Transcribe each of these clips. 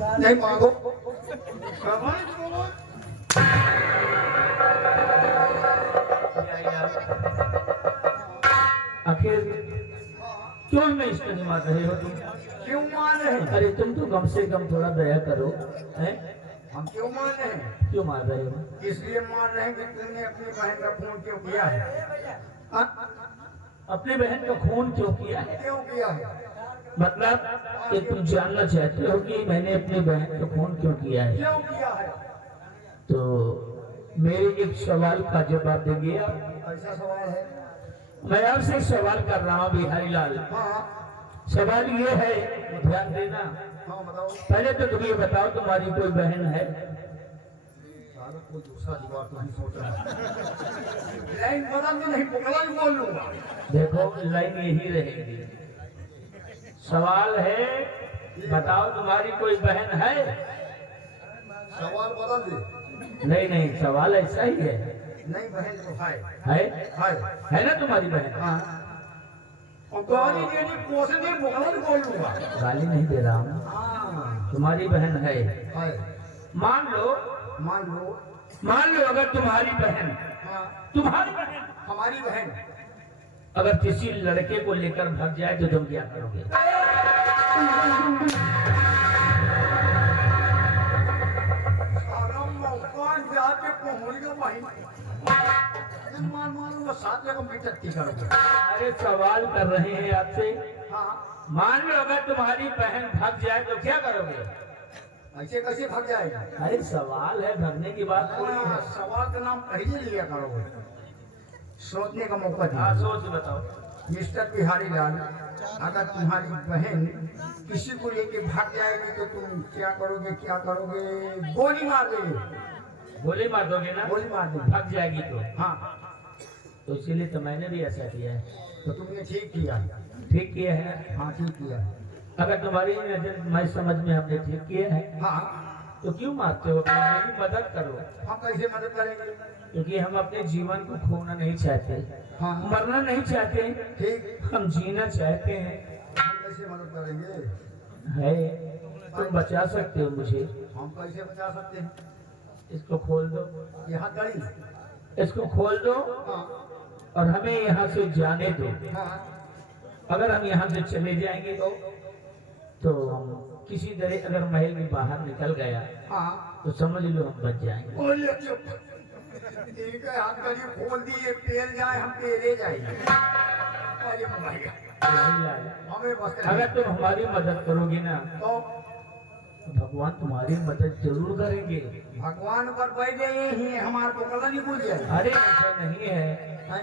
नहीं मांगो। आखिर क्यों हमें इसको नहीं मार रहे हो तुम? क्यों मान रहे हैं? अरे तुम तो कम से कम थोड़ा दया करो, हैं? हम क्यों मान रहे हैं? क्यों मार रहे हो? इसलिए मान रहे हैं कि तुमने अपनी बहन का खून क्यों किया है? हाँ? अपनी बहन का खून क्यों किया है? क्यों किया है? मतलब कि तुम जानना चाहते हो कि मैंने अपनी बहन का खून क्यों किया है? क्यों किया है? तो मेरे एक सवाल का जवाब देंगे आप? ऐसा सवाल है? मैं आपसे एक सवाल कर रहा हूँ बिहारी लाल। हाँ सवाल ये है, ध्यान देना। हाँ बताओ। पहले तो तुम ये बताओ तुम्हारी कोई बहन है? कोई दूसरा जवाब तो नहीं सोच रहा। लाइन बदल में नहीं पकड़ा ही बोल लूंगा। देखो लाइन यही रहेगी। सवाल है, बताओ तुम्हारी कोई बहन है? सवाल बदल दे। नहीं नहीं, सवाल ऐसा ही है। नहीं बहन तो है। है ना तुम्हारी बहन? हाँ। और गाली देनी कोशिश में पकड़ा ही बोल लूंगा। गाली नहीं दे रहा हूँ, हाँ तुम्हारी बहन है। मान लो अगर तुम्हारी बहन हमारी बहन अगर किसी लड़के को लेकर भाग जाए तो तुम क्या करोगे? साथ जगह करोगे। अरे सवाल कर रहे हैं आपसे। हाँ मान लो अगर तुम्हारी बहन भाग जाए तो क्या करोगे? ऐसे कैसे भाग जाएगा? अरे सवाल है, भागने की बात थोड़ी है। सवाल का नाम पहले लिया करोगे, सोचने का मौका दिया। हाँ सोच बताओ। मिस्टर बिहारी लाल, अगर तुम्हारी बहन किसी को लेके भाग जाएगी तो तुम क्या करोगे? गोली मार देंगे। गोली मार दोगे ना? गोली मार देंगे। भाग जाएगी तो? हाँ तो इसीलिए तो मैंने भी ऐसा किया है। तो तुमने ठीक किया। ठीक किया है। हाँ ठीक किया। अगर तुम्हारी नजर मैं समझ में हमने ठीक किया है हाँ तो क्यों मारते हो? मेरी मदद करो। हम कैसे मदद करेंगे? क्योंकि हम अपने जीवन को खोना नहीं चाहते, हाँ मरना नहीं चाहते, ठीक। हम जीना चाहते हैं। हम कैसे मदद करेंगे? है, तुम बचा सकते हो मुझे। हम कैसे बचा सकते हैं? इसको खोल दो, यहाँ कड़ी। इसको खोल दो हाँ और हमें यहाँ से जाने दो। हाँ अगर हम यहाँ से चले जाएंगे तो हम किसी तरह अगर महल में बाहर निकल गया हाँ तो समझ लो हम बच जाएंगे। इनके हाथ कड़ी खोल दिए, पेल जाए हम पेले जाएंगे। अरे भैया हमें बस अगर तुम हमारी मदद करोगे ना तो भगवान तुम्हारी मदद जरूर करेंगे। भगवान पर बैठे ही हमारे को पता नहीं भूल जाए। अरे ऐसा नहीं है,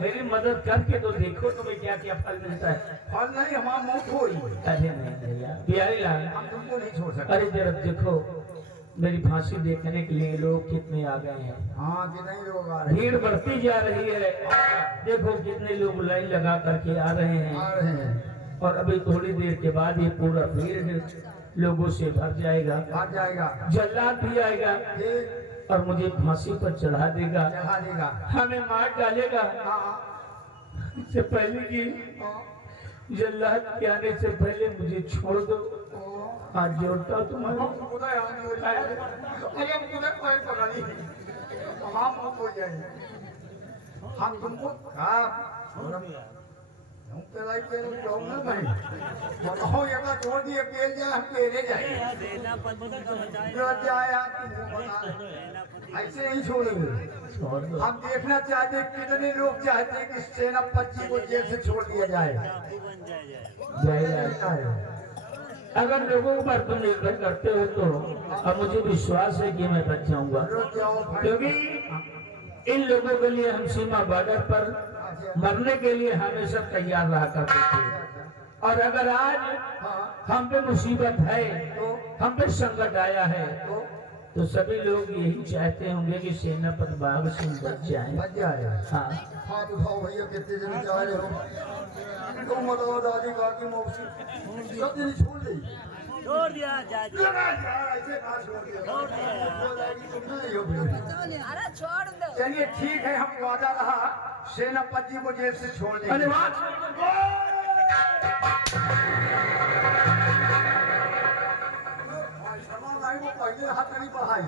मेरी मदद करके तो देखो तुम्हें क्या क्या फल मिलता है। फल नहीं, हमारा मौत होई। अरे नहीं भैया बिहारी लाल, हम तुमको नहीं छोड़ सकते। अरे जरा देखो मेरी फांसी देखने के लिए लोग कितने आ गए हैं। हाँ कितने लोग आ रहे हैं। भीड़ बढ़ती जा रही है, देखो कितने लोग लाइन लगा करके आ रहे हैं। और अभी थोड़ी देर के बाद ये पूरा भीड़ लोगों से भर जाएगा। भाग जाएगा। जल्लाद भी आएगा ठीक। और मुझे फांसी पर चढ़ा देगा, चढ़ा देगा। हमें मार डालेगा। हाँ इससे पहले कि जल्लाद के आने से पहले मुझे छोड़ दो। हाथ जोड़ता हूं तुम्हारे। हम तुमको छोड़ दिए, पेल जाए हम पेले जाए। ऐसे नहीं छोड़ेंगे। हम देखना चाहते कितने लोग चाहते हैं कि सेनापति को जेल से छोड़ दिया जाए। अगर लोगों पर तुम निर्भर करते हो तो अब मुझे विश्वास है कि मैं बच जाऊंगा, क्योंकि इन लोगों के लिए हम सीमा बॉर्डर पर मरने के लिए हमेशा तैयार रहा करते थे। और अगर आज हम पे मुसीबत है, हम पे संकट आया है, तो सभी लोग यही चाहते होंगे कि सेनापति बाघ सिंह बच जाए। हाँ हाथ उठाओ भैया, कितने जन चाह रहे हो? तुम बताओ दादी काकी मौसी सब दिन छोड़ दी। छोड़ दिया जाए। ऐसे कहा छोड़ दिया। अरे छोड़ दो। चलिए ठीक है, हम वादा रहा सेनापति को जेल से छोड़ देंगे। धन्यवाद। माई को पहले हाथ नहीं बढ़ाई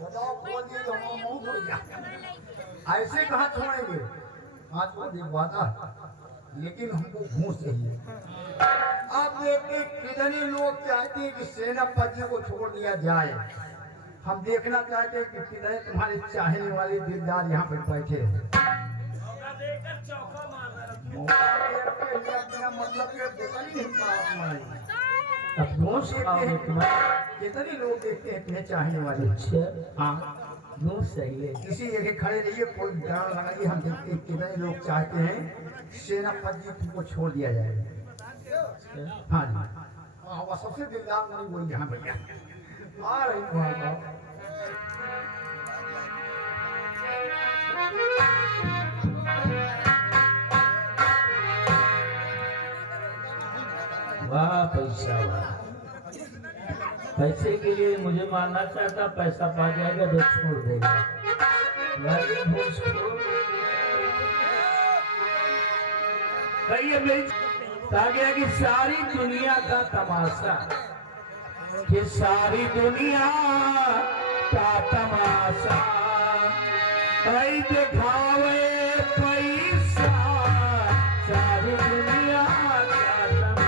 बताओ कौन ये मुंह धो गया ऐसे कहाँ छोड़ेंगे हाथ को दिखवाता लेकिन हमको घूस चाहिए। अब देखिए कितने लोग चाहते हैं कि सेनापति को छोड़ दिया जाए। हम देखना चाहते हैं कि कितने तुम्हारे चाहने वाले दिलदार यहाँ पर बैठे हैं। मतलब कितने लोग देखते हैं तुम्हें चाहने वाले। हाँ सही है। किसी जगह खड़े रहिए कोई गाड़ लगाइए हम देखते हैं कितने लोग चाहते हैं सेनापति को छोड़ दिया जाए। हाँ जी हाँ वह सबसे दिलदार नहीं वही यहाँ भैया आ रही वाह पैसा वाह पैसे के लिए मुझे मानना चाहता पैसा पा जाएगा तो छोड़ देगा। कहा गया कि सारी दुनिया का तमाशा कि सारी दुनिया का तमाशा भाई दिखावे पैसा सारी दुनिया का तमाशा।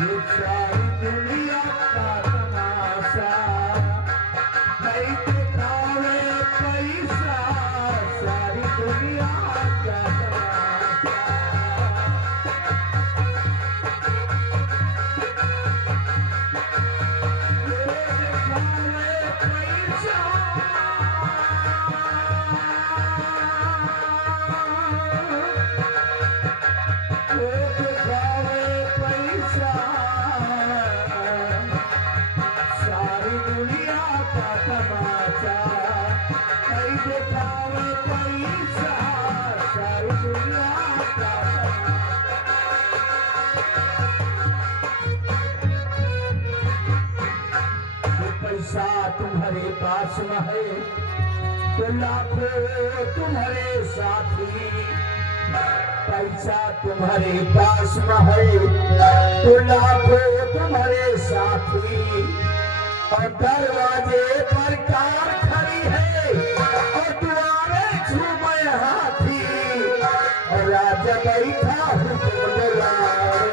ये सारी दुनिया का तमाशा भाई दिखावे पैसा सारी दुनिया का तमाशा। पैसा तुम्हारे पास में है तो लाखों तुम्हारे साथी। पैसा तुम्हारे पास में है तो लाखों तुम्हारे साथी। और दरवाजे पर कार खड़ी है और द्वारे झूमे हाथी। और राजा बैठा हुक्म लगाए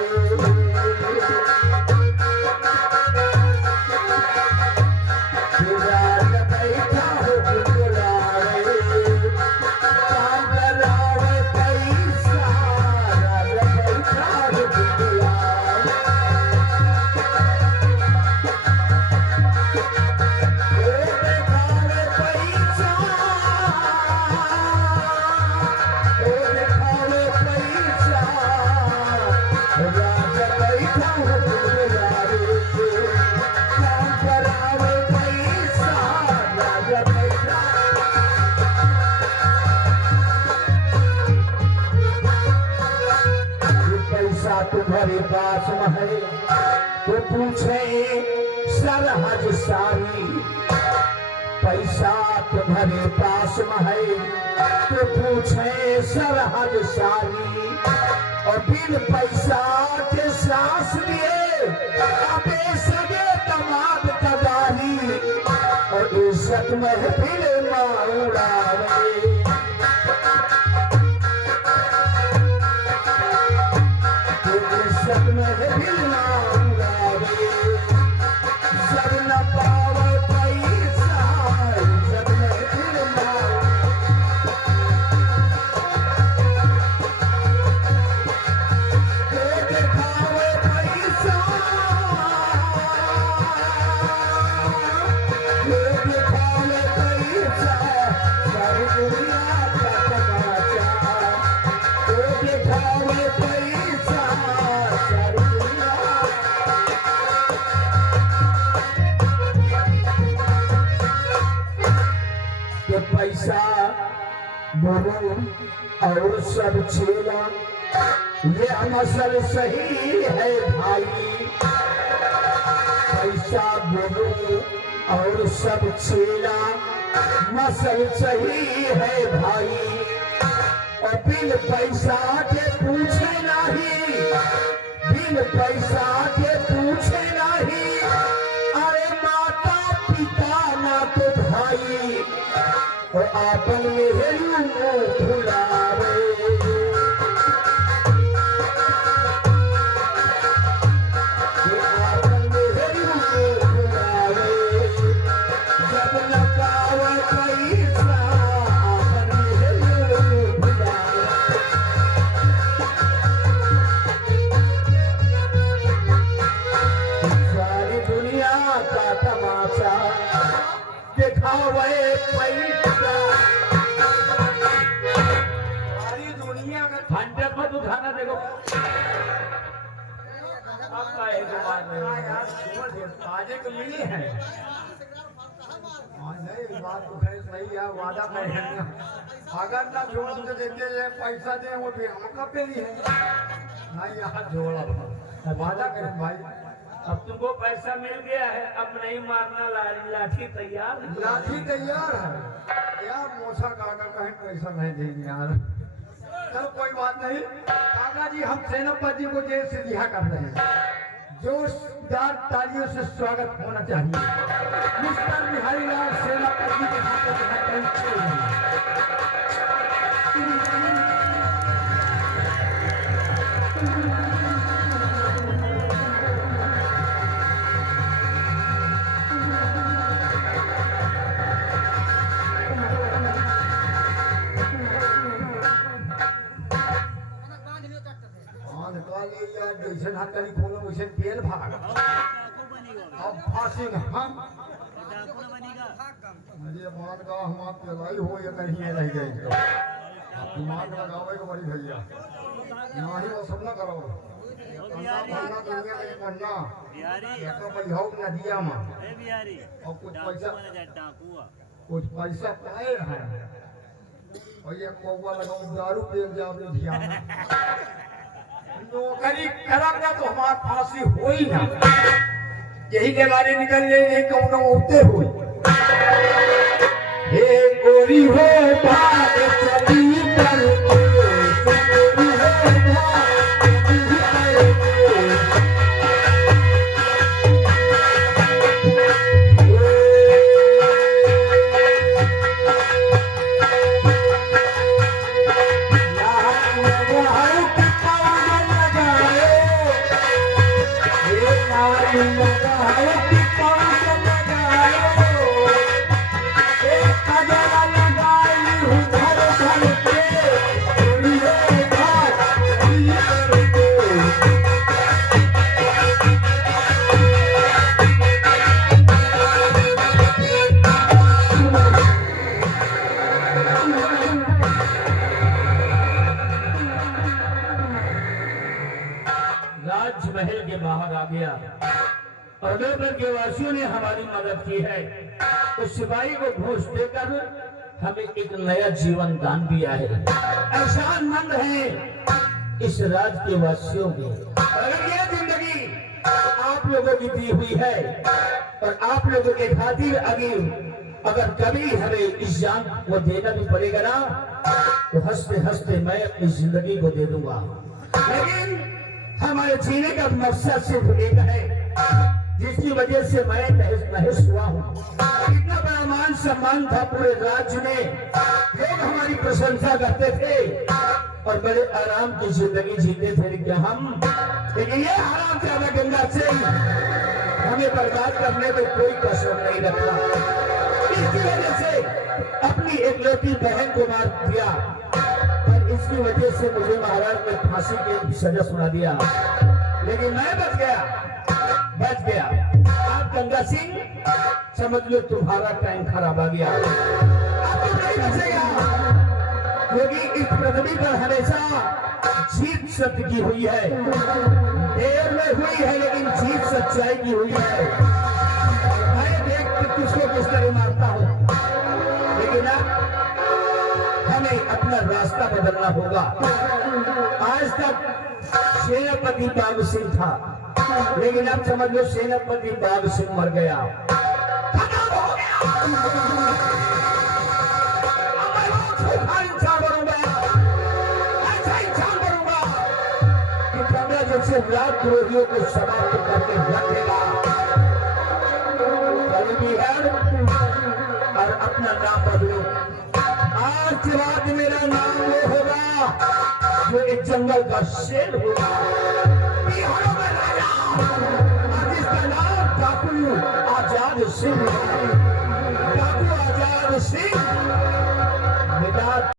तुम्हारे पास में है तो पूछे सरहद सारी। पैसा तुम्हारे पास में है तो पूछे सरहद सारी। और बिन पैसा के सांस लिए अबे सगे दमाद कदारी। और इज्जत महफिल उड़ावे पैसा बोलो और सब छेला ये मसल सही है भाई। पैसा बोलो और सब छेला मसल सही है भाई। और बिन पैसा के पूछे नहीं, बिन पैसा के पूछे नहीं, अरे माता पिता ना तो भाई और आपन मेहरू भुलावे। सारी दुनिया का फंडक मत उठाना, देखो आपका एक बात यार छोड़ दे, ताजे तो मिली है। हाँ नहीं, बात तो खैर सही है, वादा कर रहे हैं। अगर ना छोड़ तो देते हैं पैसा दे, वो भी हमका पे नहीं है। नहीं यार जोड़ा, वादा करें भाई। अब तुमको पैसा मिल गया है, अब नहीं मारना, लाठी तैयार है। लाठी तैयार है यार, मोछा काका कहीं पैसा नहीं देंगे यार। चलो कोई बात नहीं काका जी, हम सेनापति को जेल से रिहा कर रहे हैं। जोरदार तालियों से स्वागत होना चाहिए। मिस्टर बिहारी लाल सेनापति के हाथों से जैसे हाथ करी खोलो वैसे तेल भाग। अब फांसी हम मुझे मान का हम आप लड़ाई हो या कहीं ये रह गई तो दिमाग लगावे को बड़ी भैया ना ही वो सब ना करो। दुनिया में पढ़ना तो पैसा नदिया में और कुछ पैसा पाए हैं और ये कौवा लगाओ दारू पे जाओ ध्यान नौकरी करेंगे तो हमारी फांसी हो ही ना। यही के बारे निकल जाए कौन उठते हुए हे गोरी हो भाग चली पर राजमहल के बाहर आ गया और दोपहर के वासियों ने हमारी मदद की है। उस सिपाही को घूस देकर हमें एक नया जीवन दान दिया है। एहसानमंद है इस राज के वासियों के। अगर यह जिंदगी आप लोगों की दी हुई है और आप लोगों के खातिर अगर कभी हमें इस जान को देना भी पड़ेगा ना तो हंसते हंसते मैं अपनी जिंदगी को दे दूंगा। लेकिन हमारे जीने का मकसद सिर्फ एक है जिसकी वजह से मैं तहस हुआ हूँ। इतना बड़ा मान सम्मान था पूरे राज्य में, लोग हमारी प्रशंसा करते थे और बड़े आराम की जिंदगी जीते थे। लेकिन ये हराम ज्यादा गंगा सिंह हमें बर्बाद करने में कोई कसर नहीं रखा। इसकी वजह से अपनी एकलौती बहन को मार दिया और इसकी वजह से मुझे महाराज ने फांसी की सजा सुना दिया। लेकिन मैं बच गया। आप गंगा सिंह समझ लो तुम्हारा टाइम खराब आ गया। आप तो नहीं बचेगा क्योंकि इस पृथ्वी पर हमेशा जीत सत्य की हुई है। देर में हुई है लेकिन जीत सच्चाई की हुई है। मैं देख किसको किस तरह मारता हूँ, लेकिन अब हमें अपना रास्ता बदलना होगा। आज तक सेनापति बाग सिंह था, लेकिन अब समझ लो सेनापति बाग सिंह मर गया। जैसे राजद्रोहियों को समाप्त करके रखेगा। कभी भी है और अपना नाम बदलो। आज के बाद मेरा नाम वो होगा जो एक जंगल का शेर होगा। बिहार में राजा, आज इसका नाम ठाकुर आजाद सिंह।